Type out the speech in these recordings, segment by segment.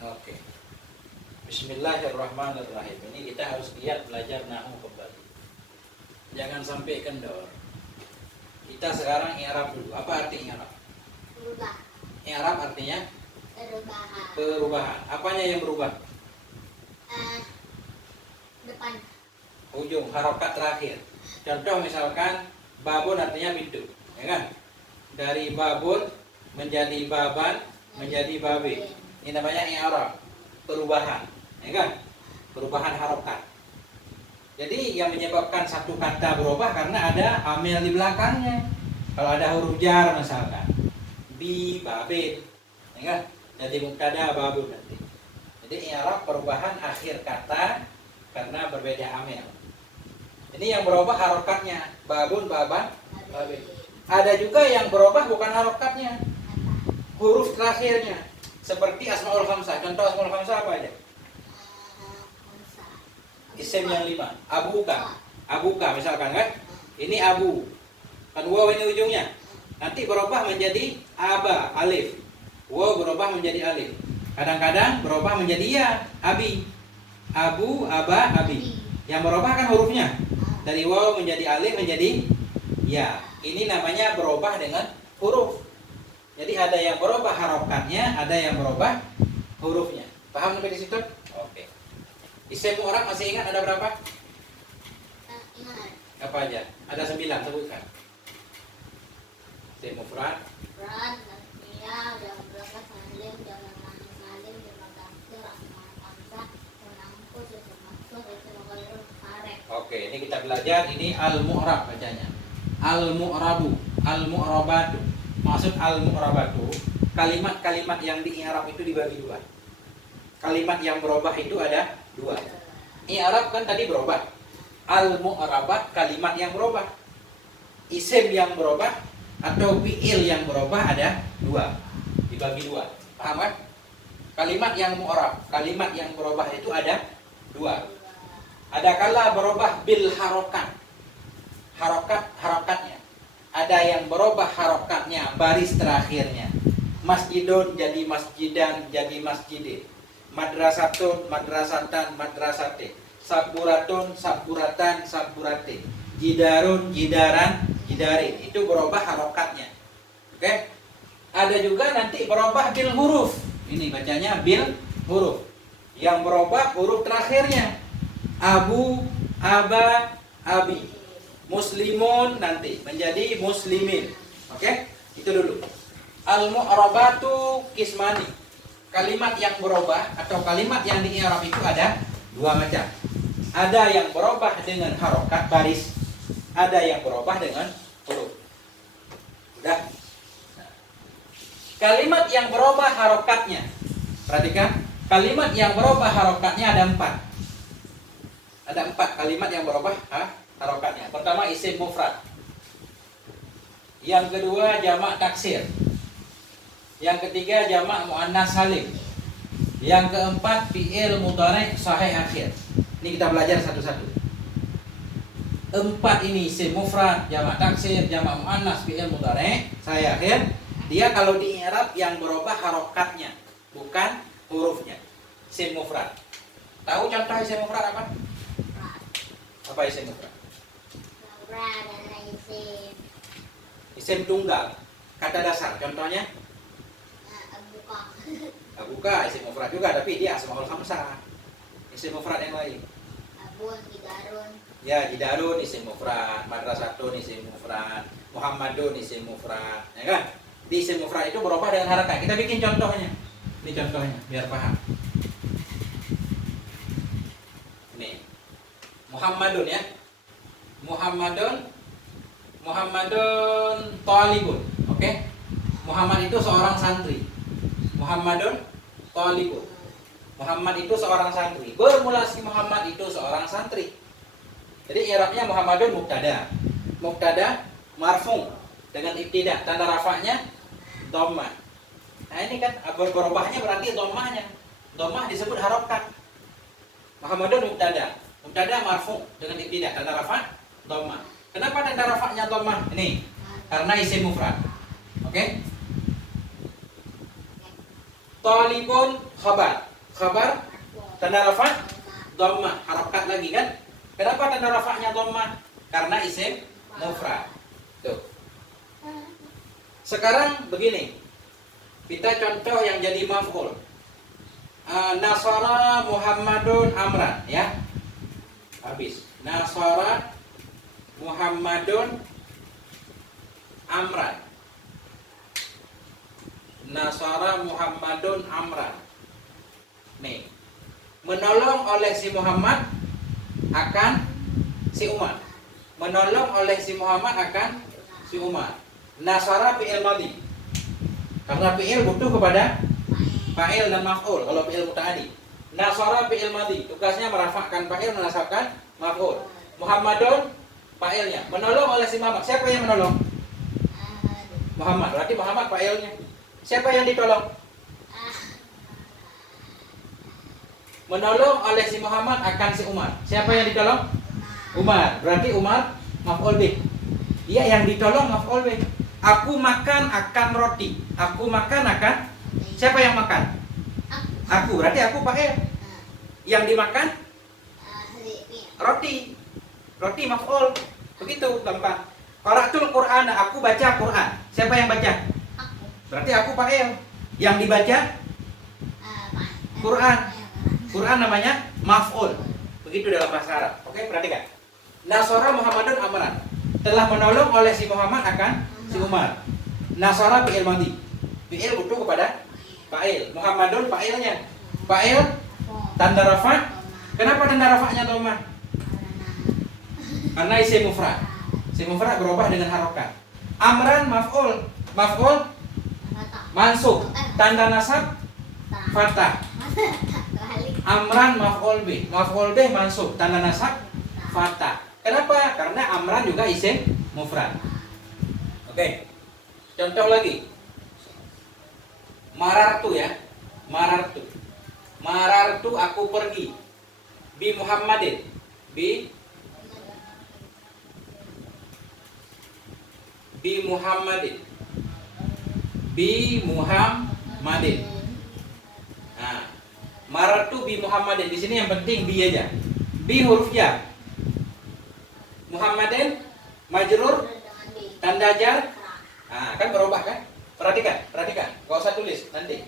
Oke. Bismillahirrahmanirrahim. Ini kita harus giat belajar nahwu kembali. Jangan sampai kendor. Kita sekarang i'rab dulu. Apa arti i'rab? Berubah. I'rab artinya Perubahan. perubahan. Apanya yang berubah? Depan. Ujung harokat terakhir. Contoh misalkan babun artinya pintu, ya kan? Dari babun menjadi baban menjadi babe. Ini namanya i'rab, perubahan, ya kan? Perubahan harokat. Jadi yang menyebabkan satu kata berubah karena ada amil di belakangnya. Kalau ada huruf jar misalkan, bi, babin, ya kan? Jadi mubtada babun nanti. Jadi i'rab perubahan akhir kata karena berbeda amil. Ini yang berubah harokatnya, babun, baban, babin. Ada juga yang berubah bukan harokatnya, huruf terakhirnya. Seperti asmaul khamsah. Contoh asmaul khamsah apa aja? Isim yang 5. Abuka. Abuka misalkan kan? Ini abu. Kan waw ini ujungnya. Nanti berubah menjadi aba, alif. Waw berubah menjadi alif. Kadang-kadang berubah menjadi ya, abi. Abu, aba, abi. Yang berubah kan hurufnya. Dari waw menjadi alif menjadi ya. Ini namanya berubah dengan huruf. Jadi ada yang berubah harokatnya, ada yang berubah hurufnya. Paham sampai di situ? Oke. Isim orang masih ingat ada berapa? Ingat. Apa aja? Ada 9, sebutkan. Isim mufrad. Berat, Nasmiyah, Jawabraka, Salim, Jawaban Salim, Jawaban Taksir, Asma Kamsah, Menangkus, Isim Maksud, Isim Ghairul Muharrek. Oke, ini kita belajar ini al-mu'rab bacanya. Al-mu'rabu, al-mu'rabatu. Maksud al-mu'rabatu, kalimat-kalimat yang di i'rab itu dibagi dua. Kalimat yang berubah itu ada dua. I'rab kan tadi berubah. Al-mu'rabat kalimat yang berubah. Isim yang berubah atau fi'il yang berubah ada dua. Dibagi dua. Paham kan? Kalimat yang mu'rab, kalimat yang berubah itu ada dua. Ada kala berubah bil harokat. Harokatnya. Ada yang berubah harokatnya, baris terakhirnya. Masjidun jadi masjidan, jadi masjidin. Madrasatun, madrasatan, madrasate. Saburatun, saburatan, saburate. Jidarun, jidaran, jidarin. Itu berubah harokatnya. Oke? Ada juga nanti berubah bil huruf. Ini bacanya bil huruf. Yang berubah huruf terakhirnya. Abu, aba, abi. Muslimun nanti menjadi muslimin. Oke? Itu dulu. Al-mu'rabatu kismani. Kalimat yang berubah atau kalimat yang di i'rab itu ada dua macam. Ada yang berubah dengan harokat baris, ada yang berubah dengan huruf. Udah. Kalimat yang berubah harokatnya. Perhatikan, kalimat yang berubah harokatnya ada 4. Ada 4 kalimat yang berubah harokatnya. Pertama isim mufrad. Yang kedua jamak taksir. Yang ketiga jamak muannas salim. Yang keempat fi'il mudhari' sahih akhir. Ini kita belajar satu-satu. 4 ini isim mufrad, jamak taksir, jamak muannas, fi'il mudhari' sahih akhir. Dia kalau di i'rab yang berubah harokatnya, bukan hurufnya. Isim mufrad. Tahu contoh isim mufrad apa? Apa isim mufrad? Adalah isim. Isim tunggal. Kata dasar contohnya Abuka. abuka, isim mufrad juga tapi dia asmaul khamsah. Isim mufrad yang lain. Abun, Jidarun. Ya, jidarun isim mufrad, madrasatun isim mufrad, Muhammadun isim mufrad, ya kan? Di isim mufrad itu berubah dengan harakat. Kita bikin contohnya. Ini contohnya biar paham. Nih. Muhammadun ya. Muhammadun talibun. Oke? Muhammad itu seorang santri. Muhammadun talibun. Muhammad itu seorang santri. Bermula si Muhammad itu seorang santri. Jadi i'rabnya Muhammadun mubtada. Mubtada marfu dengan ibtida, tanda rafa'nya dhammah. Nah, ini kan berubahnya berarti dhammahnya. Dhammah disebut harokat. Muhammadun mubtada. Mubtada marfu dengan ibtida, tanda rafa' dhammah. Kenapa tanda rafa'nya dhammah? Ini karena isim mufrad. Oke? Talibun khabar. Khabar tanda rafa dhammah, harokat lagi kan? Kenapa tanda rafa'nya dhammah? Karena isim mufrad. Tuh. Sekarang begini. Kita contoh yang jadi maf'ul. Nasara Muhammadun Amran, ya. Habis. Nasara Muhammadun Amran. Nasara Muhammadun Amran. Nih. Menolong oleh si Muhammad akan si Umar. Menolong oleh si Muhammad akan si Umar. Nasara fi'il madhi. Karena fi'il butuh kepada fa'il dan maf'ul kalau fi'il muta'addi. Nasara fi'il madhi, tugasnya merafakkan fa'il, menasabkan maf'ul. Muhammadun fa'ilnya. Menolong oleh si Muhammad. Siapa yang menolong? Muhammad. Berarti Muhammad fa'ilnya. Siapa yang ditolong? Menolong oleh si Muhammad akan si Umar. Siapa yang ditolong? Umar. Berarti Umar maf'ul bih. Dia yang ditolong maf'ul bih. Aku makan akan roti. Aku makan akan. Siapa yang makan? Aku. Berarti aku fa'il. Yang dimakan? Roti. Roti maf'ul. Begitu gampang. Qara'tul Qur'an, aku baca Quran. Siapa yang baca? Berarti aku fa'il. Yang dibaca? Quran. Quran namanya maf'ul. Begitu dalam bahasa Arab. Oke, perhatikan. Nasara Muhammadun Amran. Telah menolong oleh si Muhammad akan si Umar. Nasara fi'il madhi. Fi'il butuh kepada fa'il. Muhammadun fa'ilnya. Fa'il tanda rafa'. Kenapa tanda rafa'nya dhammah? Karena isim mufrad. Isim mufrad berubah dengan harokat. Amran maf'ul. Maf'ul mansub. Tanda nasab fathah. Amran maf'ul bih. Maf'ul bih mansub. Tanda nasab fathah. Kenapa? Karena amran juga isim mufrad. Oke. Contoh lagi. Marartu ya. Marartu. Marartu aku pergi. Bi Muhammadin. Bi Muhammadin. Bi Muhammadin. Nah, marartu bi Muhammadin. Di sini yang penting bi aja. Bi huruf jar. Muhammadin majrur tanda jar. Nah, kan berubah kan? Perhatikan. Gak usah tulis nanti.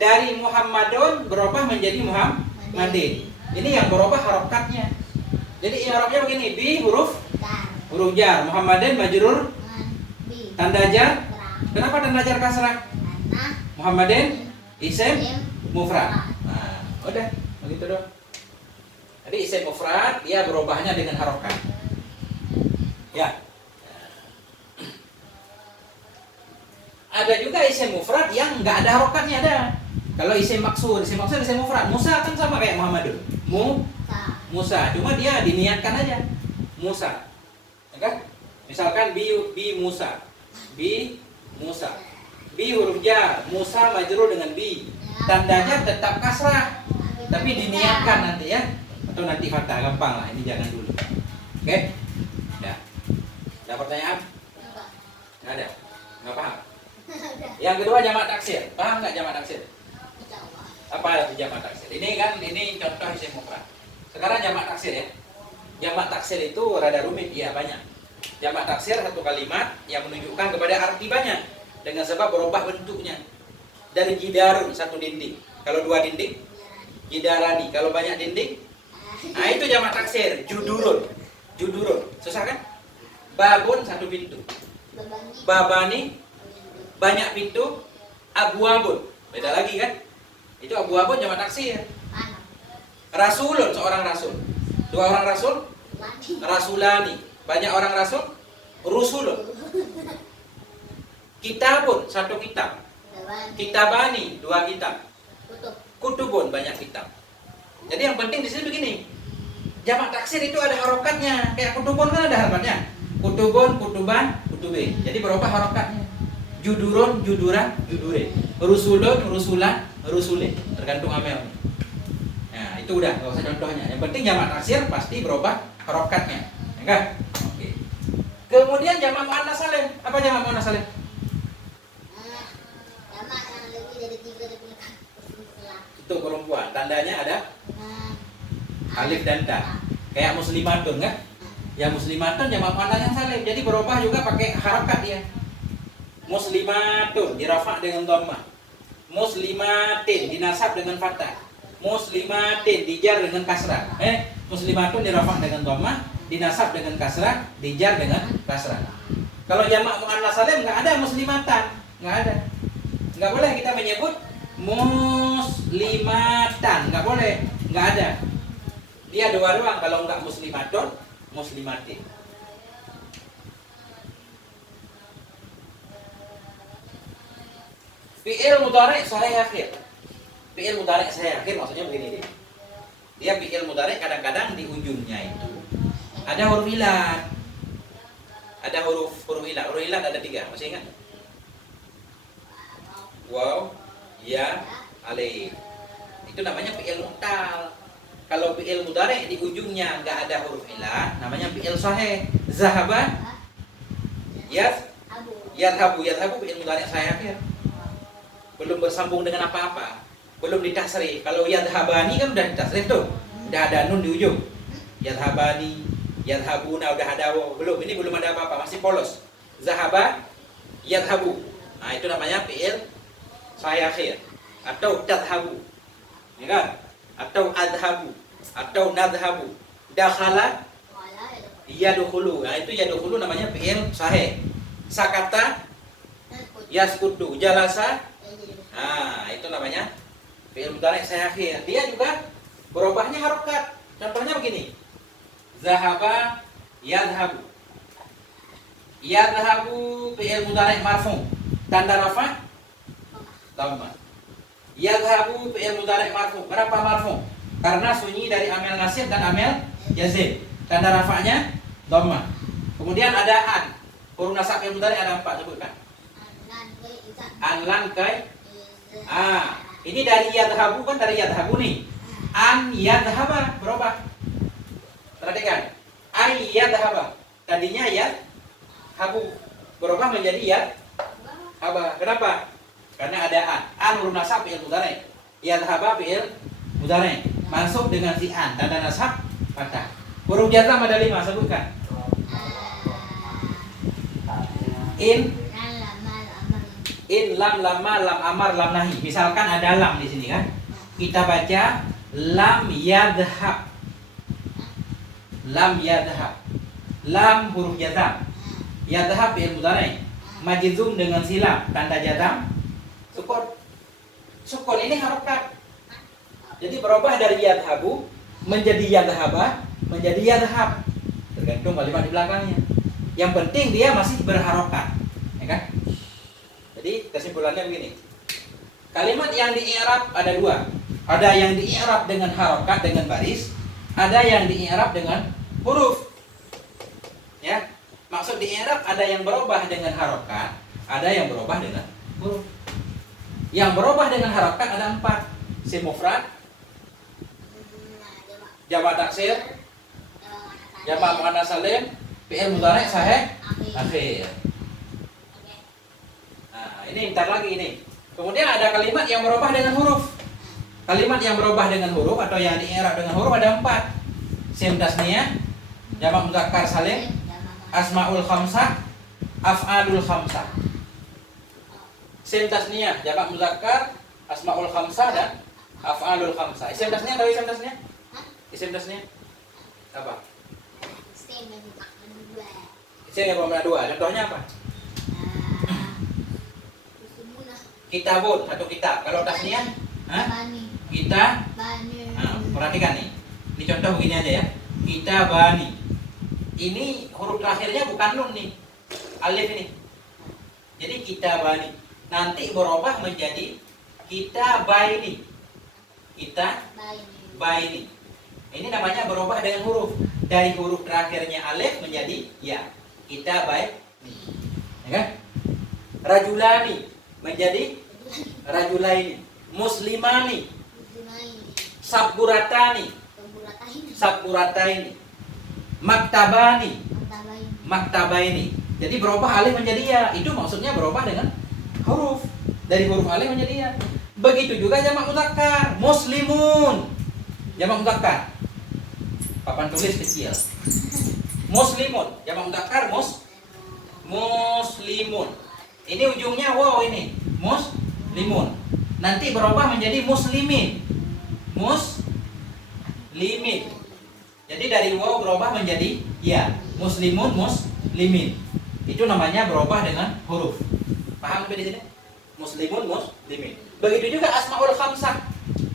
Dari Muhammadun berubah menjadi Muhammadin. Ini yang berubah harokatnya. Jadi i'rabnya begini, bi huruf jar. Muhammadin majrur tanda jar. Kenapa tanda jar kasrah? Muhammadin isim mufrad. Nah, udah begitu dong. Jadi isim mufrad dia berubahnya dengan harokat. Ya. Ada juga isim mufrad yang nggak ada harokatnya ada. Kalau isim maksud isim mufrad. Musa kan sama kayak Muhammadun. Musa, cuma dia diniatkan aja. Musa. Ya kan? Misalkan bi Musa. Bi Musa. Bi huruf jar, Musa majrur dengan bi. Tandanya tetap kasrah. Tapi diniatkan nanti ya. Atau nanti fathah, gampang lah. Ini jangan dulu. Oke? Ya. Ada pertanyaan? Nggak ada. Nggak paham. Yang kedua jamak taksir. Paham nggak jamak taksir? Apa itu jamak taksir? Ini contoh isim mufrad. Sekarang jamak taksir ya. Jamak taksir itu rada rumit, ya banyak. Jamak taksir satu kalimat yang menunjukkan kepada arti banyak dengan sebab berubah bentuknya. Dari jidarun satu dinding. Kalau dua dinding, jidarani. Kalau banyak dinding, nah itu jamak taksir. Judurun. Susah kan? Babun satu pintu. Babani banyak pintu. Abwabun beda lagi kan? Itu abwabun jamak taksir. Rasulun seorang rasul. Dua orang rasul? Rasulani. Banyak orang rasul? Rusulun. Kitabun satu kitab. Kitabani dua kitab. Kutubun banyak kitab. Jadi yang penting di sini begini. Jamak taksir itu ada harokatnya. Kayak kutubun kan ada harokatnya. Kutubun, kutuban, kutube. Jadi berubah harokatnya. Judurun, juduran, judure. Rusulun, rusulan, rusule. Tergantung amel. Nah, itu udah, gak usah contohnya. Yang penting jamak taksir pasti berubah harokatnya. Enggak? Oke. Kemudian jamak muannats salim. Apa jamak muannats salim? Jamak yang lebih dari 3 digunakan. Itu perempuan. Tandanya ada Nah, alif dan ta. Kayak muslimatun kan? Ya muslimatun jamak muannas yang salim. Jadi berubah juga pakai harakat dia. Muslimatun dirafa dengan dhammah. Muslimatin dinasab dengan fathah. Muslimatin dijar dengan kasrah. Muslimatun dirafa dengan dhammah, dinasab dengan kasrah, dijar dengan kasrah. Kalau jamak muannas salim nggak ada muslimatan, nggak ada. Nggak boleh kita menyebut muslimatan, nggak boleh, nggak ada. Dia dua doang, kalau nggak muslimatun, muslimatin. Fi'il mudhari' sahih akhir. Fi'il mudhari' sahih akhir maksudnya begini dia. Dia fi'il mudhari' kadang-kadang di ujungnya itu ada huruf ilat. Ada huruf ilat. Huruf ilat ada 3, masih ingat? Waw, ya, alif. Itu namanya fi'il mu'tal. Kalau fi'il mudhari' di ujungnya nggak ada huruf ilat, namanya fi'il sahih. Zahaba, yadhabu fi'il mudhari' sahih akhir. Belum bersambung dengan apa-apa, belum ditasrif. Kalau yadhabani kan udah ditasrif tuh, udah ada nun di ujung. Yadhabani, yadhabuna udah ada waw. Ini belum ada apa-apa, masih polos. Zahaba, yadhabu. Nah, itu namanya fi'il sahih akhir atau tadhabu. Ya kan? Atau adhabu atau nadhabu. Dakhala, yadkhulu. Nah, itu yadkhulu namanya fi'il sahih. Sakata, yaskutu. Jalasa, nah itu namanya fi'il mudhari' sahih akhir. Dia juga berubahnya harokat. Contohnya begini. Zahaba, yadhabu. Yadhabu fi'il mudhari' marfu'. Tanda rafa' dhammah. Yadhabu fi'il mudhari' marfu'. Kenapa marfu'? Karena sunyi dari amil nasib dan amil jazim. Tanda rafa'nya dhammah. Kemudian ada an. Huruf nasab fi'il mudhari' ada 4, sebutkan. An, lan, kai. Ini dari yadhabu kan, dari yadhabu nih. An yadhaba berubah. Perhatikan. Ay yadhaba. Tadinya yadhabu berubah menjadi yadhaba. Kenapa? Karena ada an. An huruf nasab fi'il mudhari'. Yadhaba fi'il mudhari'. Mansub dengan si an. Tanda nasab fathah. Huruf jazam ada 5, sebutkan. In, lam, lama, lam, amar, lam, nahi. Misalkan ada lam di sini kan, kita baca lam yadhhab. Lam yadhhab. Lam huruf jazam. Yadhhab fi'il mudhari'. Majzum dengan silam, tanda jazam sukun. Sukun ini harokat. Jadi berubah dari yadhabu menjadi yadhaba menjadi yadhhab. Tergantung kalimat di belakangnya. Yang penting dia masih berharokat, ya kan? Jadi kesimpulannya begini. Kalimat yang di-i'rab ada 2. Ada yang di-i'rab dengan harokat dengan baris, ada yang di-i'rab dengan huruf. Ya, maksud di-i'rab ada yang berubah dengan harokat, ada yang berubah dengan huruf. Yang berubah dengan harokat ada 4. Isim mufrad, jamak taksir, jamak muannas salim, fi'il mudhari' sahih akhir. Nah, ini ntar lagi ini. Kemudian ada kalimat yang berubah dengan huruf. Kalimat yang berubah dengan huruf atau yang di-i'rab dengan huruf ada 4. Isim tasniyah, jamak mudzakkar salim, asmaul khamsah, af'alul khamsah. Isim tasniyah, jamak mudzakkar, asmaul khamsah dan af'alul khamsah. Isim tasniyah tahu isim tasniyah? Isim tasniyah apa? Isim yang bermakna 2. Contohnya apa? Kitabun, satu kitab. Kalau tasniyah? Kita. Perhatikan nih. Ini contoh begini aja ya. Kitabani. Ini huruf terakhirnya bukan nun nih. Alif ini. Jadi kitabani. Nanti berubah menjadi kitabaini. Kitabaini. Ini namanya berubah dengan huruf. Dari huruf terakhirnya alif menjadi ya. Kitabaini. Ya kan? Rajulani menjadi rajulaini. Muslimani. Sabburataini. Maktabaini. Jadi berubah alif menjadi ya. Itu maksudnya berubah dengan huruf. Dari huruf alif menjadi ya. Begitu juga jamak mudzakkar, muslimun. Jamak mudzakkar. Papan tulis kecil. Muslimun, jamak mudzakkar muslimun. Ini ujungnya waw ini, muslimun. Nanti berubah menjadi muslimin. Muslimin. Jadi dari waw berubah menjadi ya, muslimun, muslimin. Itu namanya berubah dengan huruf. Paham sampai di sini? Muslimun, muslimin. Begitu juga asmaul khamsah.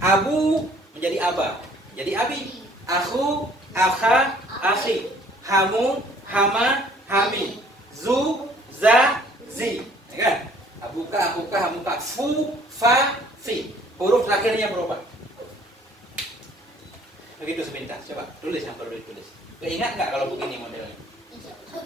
Abu menjadi aba, jadi abi. Akhu, akha, akhi. Hamu, hama, hami. Zu, za, zi. Ya kan? Abuka, akuka, hamuka. Fu, fa, fi. Huruf terakhirnya berubah. Begitu sepintas. Coba tulis yang perlu ditulis. Ingat nggak kalau begini modelnya? Insya Allah.